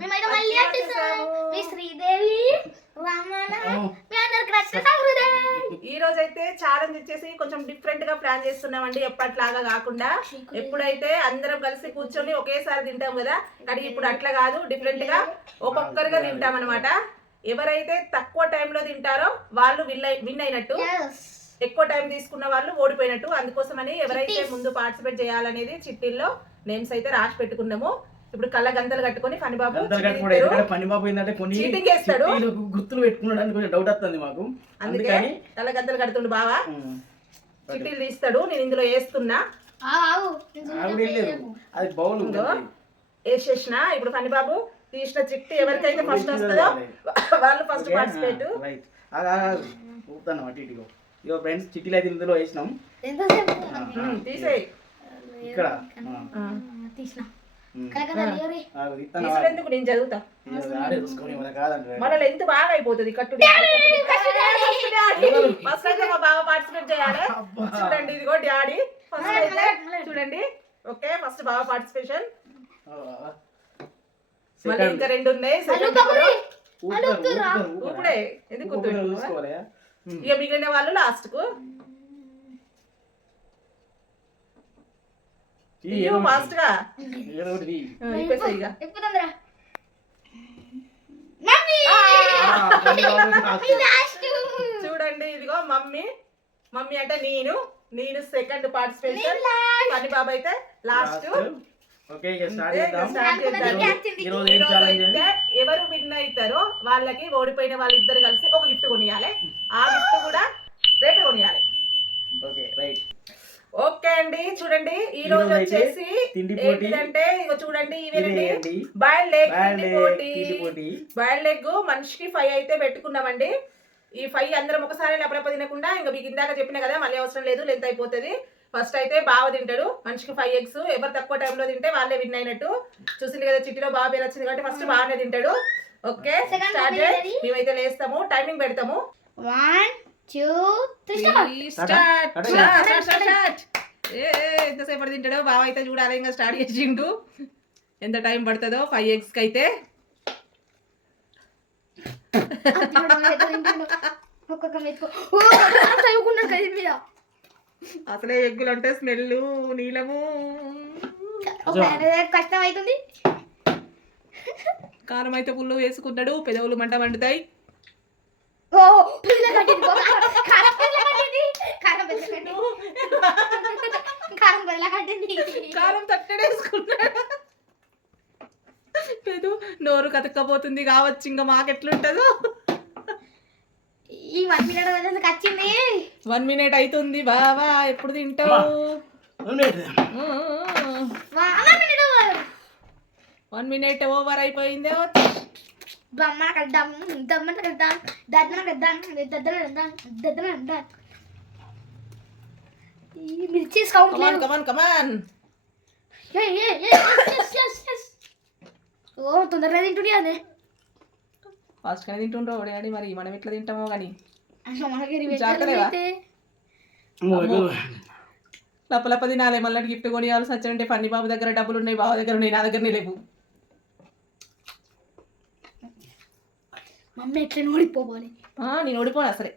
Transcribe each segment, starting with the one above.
మేమైతే మళ్ళీ వచ్చేసాం. మీ శ్రీదేవి ఈ రోజు అయితే ఛాలెంజ్ వచ్చేసి కొంచెం డిఫరెంట్ గా ప్లాన్ చేస్తున్నామండి. ఎప్పటిలాగా కాకుండా ఎప్పుడైతే అందరం కలిసి కూర్చొని ఒకేసారి తింటాం కదా, కానీ ఇప్పుడు అట్లా కాదు, డిఫరెంట్ గా ఒక్కొక్కరుగా తింటాం అనమాట. ఎవరైతే తక్కువ టైంలో తింటారో వాళ్ళు విన్ అయినట్టు, ఎక్కువ టైం తీసుకున్న వాళ్ళు ఓడిపోయినట్టు. అందుకోసమని ఎవరైతే ముందు పార్టిసిపేట్ చేయాలనేది చిట్టీల్లో నేమ్స్ అయితే రాసి పెట్టుకున్నాము. ఇప్పుడు కళ్ళ గంతలు కట్టుకొని ఫణిబాబు ఏంటంటే కొన్ని చీటింగ్ చేస్తాడు, గుర్తులు పెట్టుకున్నాడు కొంచెం డౌట్ వస్తుంది మాకు. అందుకని కళ్ళ గంతలు కడుతుండు బావా. చిట్టీలు తీస్తాడు, నేను ఇందులో వేస్తున్నా. అది బౌల్ వేసేసిన. ఇప్పుడు ఫణిబాబు తీసిన చిట్టి ఎవరికైతే ఫస్ట్ వస్తుందో వాళ్ళు ఫస్ట్ పార్టిసిపేట్. ఇగో ఫ్రెండ్స్, చిట్టీలు అయితే ఇందులో వేసినాం. తీసేయి. ఇక్కడ ఎందుకు నేను చదువుతా, మళ్ళీ ఎంత బాగా అయిపోతుంది కట్టు. ఫస్ట్ అయితే మా బావ పార్టిసిపేట్ చేయాలి. చూడండి, ఇదిగో డాడీ ఫస్ట్ అయితే చూడండి. ఓకే, ఫస్ట్ బావ పార్టిసిపేషన్. మళ్ళీ ఇంకా రెండు ఉన్నాయి. ఇప్పుడే ఎందుకు ఇక మిగిలిన వాళ్ళు లాస్ట్ కు. ఫాస్ట్ గా చూడండి, ఇదిగో మమ్మీ. మమ్మీ అంటే నేను సెకండ్ పార్టిసిపేషన్, ఫణిబాబు అయితే లాస్ట్. ఎవరు విన్ అవుతారో వాళ్ళకి ఓడిపోయిన వాళ్ళిద్దరు కలిసి ఒక గిఫ్ట్ కొనియాలి. ఆ గిఫ్ట్ కూడా రేపే కొనియాలి. ఓకే అండి, చూడండి ఈ రోజు వచ్చేసి ఏంటంటే ఇగో చూడండి, ఇవేనండి బాయిల్డ్ ఎగ్ పోటీ. బాయిల్డ్ ఎగ్ మనిషికి 5 అయితే పెట్టుకున్నామండి. ఈ 5 అందరం ఒకసారి లపలప తినకుండా, ఇంకా మీకు ఇందాక చెప్పిన కదా మళ్ళీ అవసరం లేదు, లెంత్ అయిపోతుంది. ఫస్ట్ అయితే బావ తింటాడు, మనిషికి 5 eggs. ఎవరు తక్కువ టైంలో తింటే వాళ్ళే విన్ అయినట్టు. చూసింది కదా చిట్టిలో బాగా పేరు వచ్చింది కాబట్టి ఫస్ట్ బాగానే తింటాడు. ఓకే, స్టార్ట్ చేయి. మేమైతే లేస్తాము, టైమింగ్ పెడతాము. 1 2 3 స్టార్ట్. ఎంతసేపటి తింటాడో బావ అయితే చూడాలి. ఇంకా స్టార్ట్ చేసిండు. ఎంత టైం పడుతుందో 5 eggs కి అయితే. అసలే ఎగ్గులు అంటే స్మెల్, నీలము, కష్టం అవుతుంది. కారం అయితే పుల్లు వేసుకున్నాడు, పెదవులు మంట మండుతాయి. కారం తట్టడేసుకున్నాడు. పెదు నోరు కతక్కపోతుంది కావచ్చు. ఇంకా మాకెట్లుంటదో. ఈ 1 minute వచ్చింది. 1 minute అవుతుంది బావా, ఎప్పుడు తింటావు? 1 minute ఓవర్ అయిపోయింది. తొందరగా తింటుండే అదే ఫాస్ట్ గానే తింటుండ్రో డాడీ. మరి మనం ఎట్లా తింటామో కానీ లప్పలప్ప తినాలి. మళ్ళీ గిఫ్ట్ కొనియాల్సి వచ్చానంటే ఫణిబాబు దగ్గర డబ్బులు ఉన్నాయి, బావ దగ్గర ఉన్నాయి, నా దగ్గరనే లేవు. మమ్మీ ఎట్లా ఓడిపోవాలి? నేను ఓడిపోను అసలే.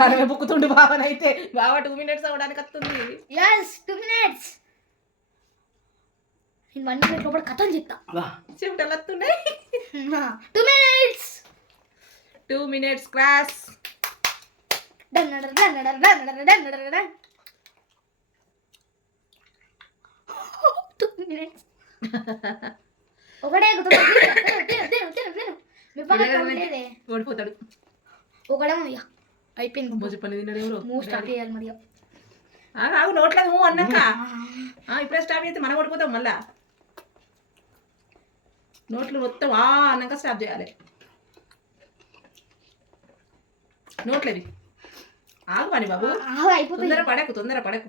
కారమే బుక్కుతుండు బావనైతే. బావ 2 minutes అవ్వడానికి వస్తుంది. 2 minutes. నేను 1 minute లోపల కథం చెప్తా. చెమటలు వస్తున్నాయి. 2 minutes. 2 minutes class. ఒకటే ఓడిపోతాడు. ఒకడే అయిపోయింది. భోజ పని తిన్నాడు. ఎవరు మూవ్ స్టార్ట్ చేయాలి మరి. నోట్లేదు మూవ్ అన్నాక ఇప్పుడే స్టాప్ చేస్తే మనం ఓడిపోతాం. మళ్ళా నోట్లు మొత్తం అన్నాక స్టాప్ చేయాలి. నోట్లేవి ఆగు పని బాబు, తొందర పడకు.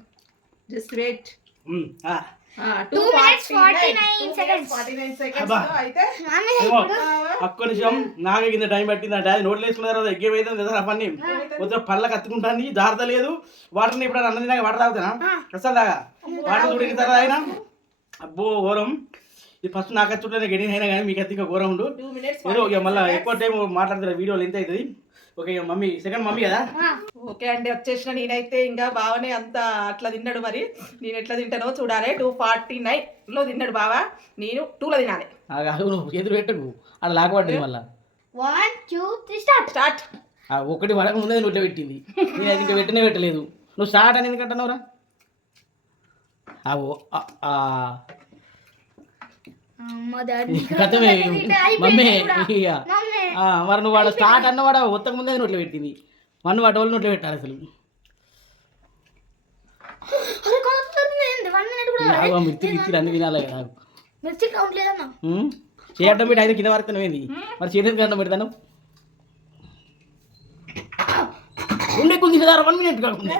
Just wait. 2 minutes 49 seconds. అయితే ఒక్క నిమిషం నాకే కింద టైం పట్టిందంటే అది నోట్లు వేసుకున్న తర్వాత ఎగ్గేమైతే కదా పని కొంచెం పళ్ళ కత్తుకుంటాను, జాగ్రత్త లేదు. వాటర్ని ఇప్పుడు అన్నం తినాక వాటర్ తాగుతానా? అసలు దాకా వాటర్ చూడని తర్వాత అయినా అబ్బో ఘోరం. ఇది ఫస్ట్ నాకు వచ్చుంటే గెడిన్ అయినా కానీ మీకు అయితే ఇంకా ఘోరం ఉండు. 2 minutes ఏదో ఇక మళ్ళీ ఎక్కువ టైం మాట్లాడుతున్న వీడియోలు ఎంత అవుతుంది. ఓకే ఇక మమ్మీ సెకండ్ మమ్మీ కదా. ఓకే అండి వచ్చేసిన నేనైతే ఇంకా బావనే అంత అట్లా తిన్నాడు. మరి నేను ఎట్లా తింటానో చూడాలి. 249లో తిన్నాడు బావ, నేను 2లో తినాలి. నువ్వు ఎదురు పెట్టకు అలా లాగబడ్డది మళ్ళీ. 1 2 3 స్టార్ట్. ఒకటి పడక ముందే నువ్వు ఇట్లా పెట్టింది, నేను అది ఇంకా పెట్టనే పెట్టలేదు. నువ్వు స్టార్ట్ అని ఎందుకు అంటున్నావురా? కథమే మమ్మీ. మరి నువ్వు వాడు స్టార్ట్ అన్నవాడు ఒత్తక ముందే నోట్లో పెట్టింది. మన వాటి వాళ్ళు నోట్లో పెట్టాలి అసలు. మిర్చి గిచ్చి అన్ని తినాలి కదా. మిర్చి కౌంట్ లేదన్నా. చేయటం పెట్టి అయితే కింద వరకు ఏంది మరి చేతికి గంట పెడతాను. ఉండే కొంచెం తినదారా 1 minute కాకుండా.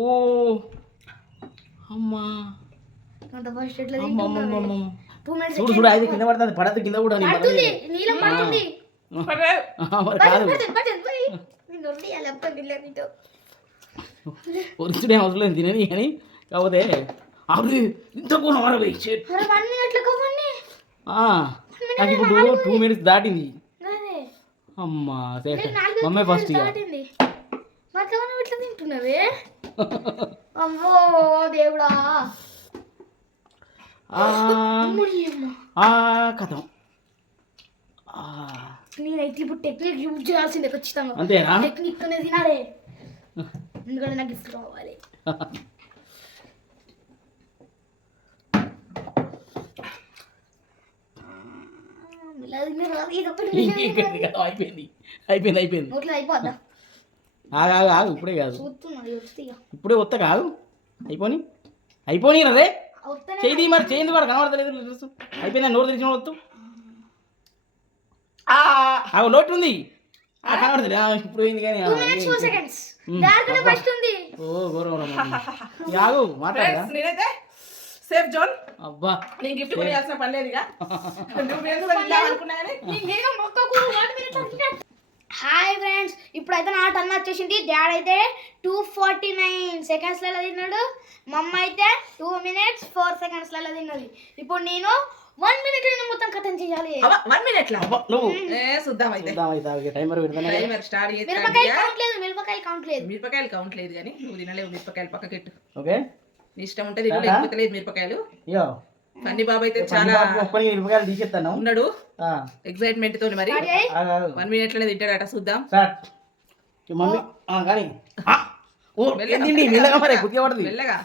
ఓ అమ్మా చూడు చూడు అయితే కింద పడుతుంది. పడద్దు కింద కూడా ఒరిచుడే అవసరం లేదు తినని కానీ కాకపోతే అవి ఇంత కూడా నాకు ఇప్పుడు 2 minutes దాటింది. అమ్మా మమ్మీ ఫస్ట్ తింటున్నావే. అమ్మో దేవుడా కథం. నేనైతే ఇప్పుడు టెక్నిక్ యూజ్ చేయాల్సిందే ఖచ్చితంగా. అంతేనా? టెక్నిక్ తోనే తినాలి ఎందుకంటే నాకు గిఫ్ట్ కావాలి. అయిపోయింది అయిపోయింది అయిపోయింది. అయిపోద్దా? ఆగు ఇప్పుడే కాదు, ఇప్పుడే వస్తా కాదు. అయిపోయి రే చేయి మరి చేయింది కూడా కనబడతలేదు. అయిపోయిందా? నోరు తెరిచిన వద్దు లోటు ఉంది కనబడతలే. ఇప్పుడు పోయింది కానీ ఆగు మాట్లాడదా. Safe zone. అబ్బా నేను గిఫ్ట్ కొనియాల్సిన పని లేదు. హాయ్ ఫ్రెండ్స్, ఇప్పుడైతే నా టర్న్ వచ్చేసింది. డాడ్ అయితే 249 సెకండ్స్లలో తిన్నాడు, మమ్మ అయితే 2 minutes 4 secondsలలో తిన్నది. ఇప్పుడు నేను 1 minute మొత్తం కథం చేయాలి. 1 minute నువ్వు మిరపకాయలు కౌంట్ లేదు కానీ నువ్వు తినలేవు. మిరపకాయలు పక్కకెట్టు. ఓకే నీ ఇష్టం ఉంటే తినలేదు, లేకపోతే లేదు. మిరపకాయలు ఫన్నీ బాబు అయితే చాలా తీసేస్తాను ఉన్నాడు ఎక్సైట్మెంట్ తోని. మరి 1 minute లోనే తింటాడట, చూద్దాం. మెల్లగా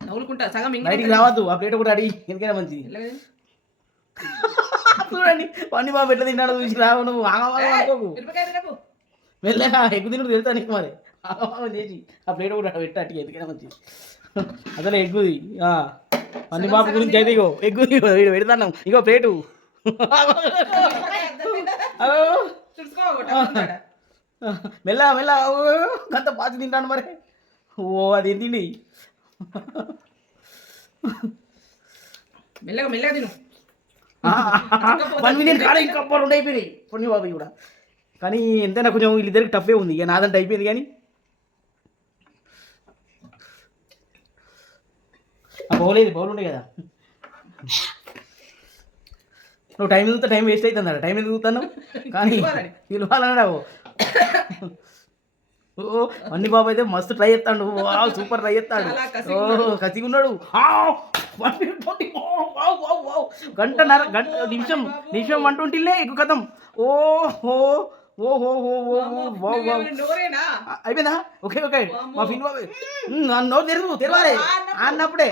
నవ్వులుకుంటా సగం బయటికి రావద్దు. ఆ ప్లేట్ కూడా అడిగి ఎందుకైనా మంచిది. చూడండి పన్ని బాబు ఎట్లా తిన్నాడు చూసి రావు. నువ్వు మెల్లగా ఎగ్గు తినడు తెలుతా నీకు. మరి ఆగమాగం చేసి ఆ ప్లేట్ కూడా పెట్ట అట్టి ఎందుకైనా మంచిది. అసలు ఎగ్గుది పన్ని బాబు గురించి అయితే ఇగో ఎగ్గు పెడతాను. ఇగో ప్లేటు మెల్ల మెల్ల అంత పాచి తింటాను. మరి అది ఏంటి మెల్లగా మెల్లగా తిను. 1 minute కాడ ఇంకా 2 అయిపోయినాయి పన్ని బాబు కూడా. కానీ ఎంతైనా కొంచెం వీళ్ళిద్దరికి టఫే ఉంది. ఇక నాదంటే అయిపోయింది. కానీ బౌల్ ఉండే కదా. నువ్వు టైం చూస్తే టైం వేస్ట్ అవుతుంది అన్న. టైం ఎందుకు చూస్తాను కానీ పిలవాలన్నావు. ఓ అన్ని బాబు అయితే మస్తు ట్రై చేస్తాడు. సూపర్ ట్రై చేస్తాడు. కసిగా ఉన్నాడు. గంటన్నర నిమిషం 120 ఎక్కువ కథం. అయిపోయిందా? ఓకే ఓకే మా పిన్ బాబు నోరు తెరవాలి అన్నప్పుడే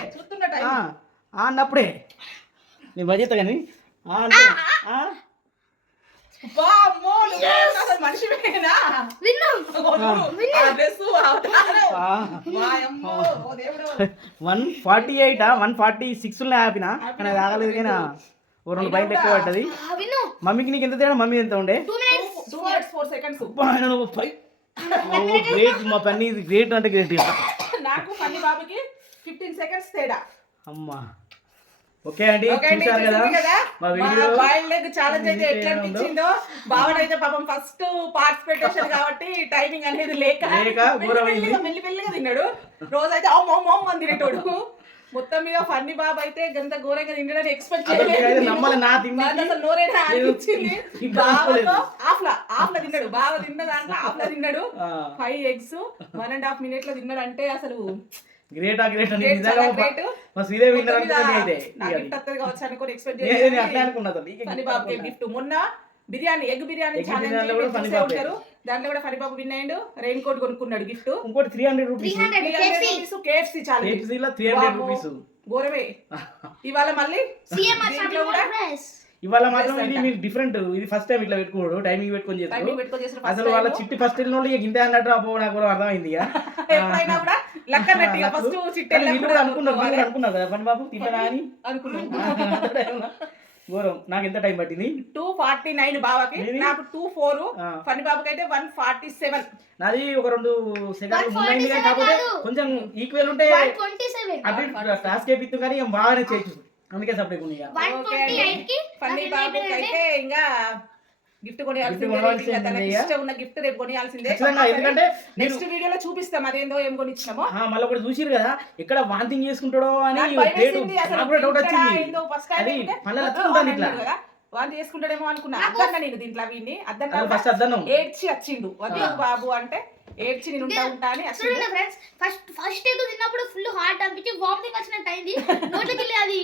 నేను బాగా చేస్తా కానీ మనిషి 148 ఆపిన కానీ అది ఆగలేదు. కానీ 2 పాయింట్లు ఎక్కువ పడ్డది. మమ్మీకి నీకు ఎంత తేడా? మమ్మీ ఎంత ఉండే? 2 minutes 4 seconds. గ్రేట్. మా పని గ్రేట్ అంటే గ్రేట్. నాకు పన్ని బాబుకి 15 seconds తేడా. అమ్మా ఓకే అండి, చూశారు కదా మా వీడియో బాయిల్డ్ ఎగ్ ఛాలెంజ్ అయితే ఎట్లా అనిపించిందో. బావనైతే పాపం ఫస్ట్ పార్టిసిపేషన్ కాబట్టి టైమింగ్ అనేది లేక మెల్లిమెల్లిగా తిన్నాడు. రోజైతే అమ్మ అని తినేటోడు. మొత్తం మీద ఫన్నీ బాబు అయితే గంత ఘోరంగా తినడానికి ఎక్స్పెక్ట్ అసలు నేనైతే చేయలేదు. నమ్మలే నా తిండి అసలు నోరైనా ఆగిచ్చింది. ఇంకా బావతో ఆఫ్లా తిన్నాడు. బావ తిన్నదాంట్లో ఆఫ్లా తిన్నాడు. ఆ. 5 eggs 1.5 minutes లో తిన్నాడు అంటే అసలు గ్రేట్ అని Great, నిజంగా చాలా great. మా శ్రీదేవి మొత్తం మీద విన్నర్ అయితే నా గిఫ్ట్ వస్తుంది కావచ్చు అనుకోని ఎక్స్పెక్ట్ నేను అట్లే అనుకున్నా అసలు. నీకే ఫనీ gift బాబుకి అనుకున్నా. గిఫ్ట్ మొన్న biryani egg biryani Egg biryani లో కూడా ఫనీ ఛాలెంజ్ బాబే. ఉంటారు. దాంట్లో కూడా ఫనీ బాబు విన్ అయ్యిండు. రెయిన్ కోట్ కొనుక్కున్నాడు గిఫ్ట్. ఇంకోటి 300 రూపీస్ 300 KFC ఛాలెంజ్ కేఎఫ్సీలో 300 రూపీస్ ఘోరమే. ఇవాళ మళ్ళీ సిఎంఆర్ దీంట్లో షాపింగ్ కూడా ప్రైస్ ఇవాళ మాత్రం ఇది మీకు డిఫరెంట్. ఇది ఫస్ట్ టైం ఇట్లా పెట్టుకోడు టైమింగ్ పెట్టుకొని టైమింగ్ చేస్తారు. పెట్టుకొని చేసిన అసలు వాళ్ళ చిట్టి ఫస్ట్ వెళ్ళిన వాళ్ళు ఇంతే అన్నట్టు అబ్బో నాకు కూడా అర్థమైంది ఇక. ఎప్పుడైనా కూడా లక్క పెట్టి ఫస్ట్ చిట్టి కానీ వీళ్ళు కూడా అనుకున్నారు మీరు అనుకున్నారు కదా పని బాబు తింటారా అని అనుకున్నాను. ఘోరం. నాకు ఎంత టైం పట్టింది 249 బావకి, ఏది? నాకు 24, ఆ. ఫనీ బాబుకి అయితే 147. నాది ఒక 2 సెకండ్లు 147 ముందైంది కానీ కాకపోతే కాదు. కొంచెం ఈక్వల్ ఉంటే 127 అటు టాస్క్ వేపిత్తు కానీ ఇక బాగానే చేయొచ్చు. అందుకే సపరేట్ ఉంది ఇక. 128 కి ఫన్నీ నాకు బాబుకి ఏంటంటే అయితే ఇంకా గిఫ్ట్ కొనియాల్సిందే. కొనియాల్సిందే ఇంకా తనకి ఇక. ఇష్టం ఉన్న గిఫ్ట్ రేపు కొనియాల్సిందే. ఖచ్చితంగా. ఎందుకంటే మీరు నెక్స్ట్ వీడియోలో చూపిస్తాం అదేందో ఏం కొనిచ్చినామో. మళ్ళీ ఒకటి చూసిరు కదా ఎక్కడ వాంతింగ్ చేసుకుంటాడో అని నాకు భయం ప్లేటు వేసింది అసలు. నాకు కూడా డౌట్ తింటాడా వచ్చింది. ఏందో first time అది ఏంటంటే పళ్ళ వద్దు లచ్చుకుంటాను అని ఇట్లా అన్నాడు కదా. వాంతి చేసుకుంటాడేమో అనుకున్నా. నాకు- అద్దన్న నేను దీంట్లో వీడిని అద్దన్న ఫస్ట్ అద్దను ఏడ్చి వచ్చిండు. వద్దు బాబు అంటే ఏడ్చి నేను ఉంటా అని వచ్చిండు. చూడండి ఫ్రెండ్స్, ఫస్ట్ ఏదో తిన్నప్పుడు ఫుల్ హార్ట్ అనిపించి వామిటింగ్ వచ్చినట్టు అయింది. నోట్లోకి వెళ్ళి అది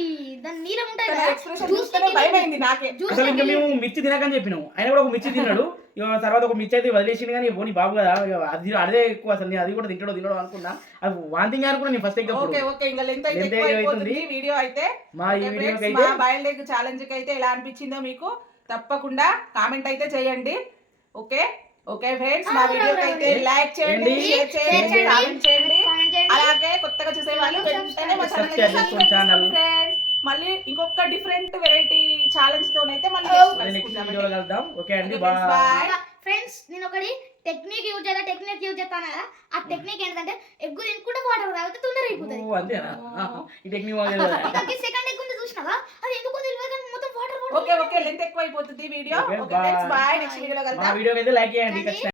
దాని నీలం ఉంటాయి తన కదా, expression జ్యూస్ చూస్తేనే భయం అయింది నాకే. అసలు ఇంకా మేము మిర్చి తినకని చెప్పినాం. ఆయన కూడా ఒక మిర్చి తిన్నాడు. ఇక తర్వాత ఒక మిర్చి అయితే వదిలేసిండు కానీ పోనీ బాబు కదా ఇక అది అదే ఎక్కువ. అసలు నేను అది కూడా తినడం అనుకున్నా. అది వాంతింగ్ అనుకున్నా నేను ఫస్ట్ ఎగ్జాంపుల్. ఓకే ఇంకా లెంత్ అయితే Length ఎక్కువ అయిపోతుంది. అయిపోతుంది వీడియో అయితే. మా ఈ Okay, వీడియోకి friends, అయితే మా బాయిల్డ్ ఎగ్ ఛాలెంజ్ కి అయితే ఎలా అనిపించిందో మీకు తప్పకుండా కామెంట్ అయితే చేయండి. ఓకే ఫ్రెండ్స్, మా వీడియోకి అయితే లైక్ చేయండి, షేర్ చేయండి, కామెంట్ చేయండి. కామెంట్ చేయండి. అలాగే కొత్తగా చూసే వాళ్ళు వెంటనే మా ఛానల్ Subscribe చేసుకోండి ఛానల్. ఫ్రెండ్స్. మళ్ళీ ఇంకొక డిఫరెంట్ వెరైటీ ఛాలెంజ్ తోనైతే మళ్ళీ నెక్స్ట్ వీడియోలో కలుద్దాం. ఓకే అండి, Okay, friends, bye. bye. Friends, నేను ఒకటి టెక్నిక్ యూజ్ చేస్తాను కదా. ఆ టెక్నిక్ ఏంటంటే ఎగ్గు తినుకుంటే వాటర్ తాగితే తొందర అయిపోతుంది. అంతేనా ఈ టెక్నిక్ నాకు సెకండ్ ఎగ్ ఉంది చూసినావా, అది ఎందుకో తెలియదు కానీ మొత్తం వాటర్ ఓకే లెంత్ ఎక్కువ అయిపోతుంది వీడియో. Okay, okay friends, bye. Bye. Next వీడియోలో మా కలుద్దాం. వీడియోకి అయితే లైక్ చేయండి ఖచ్చితంగా.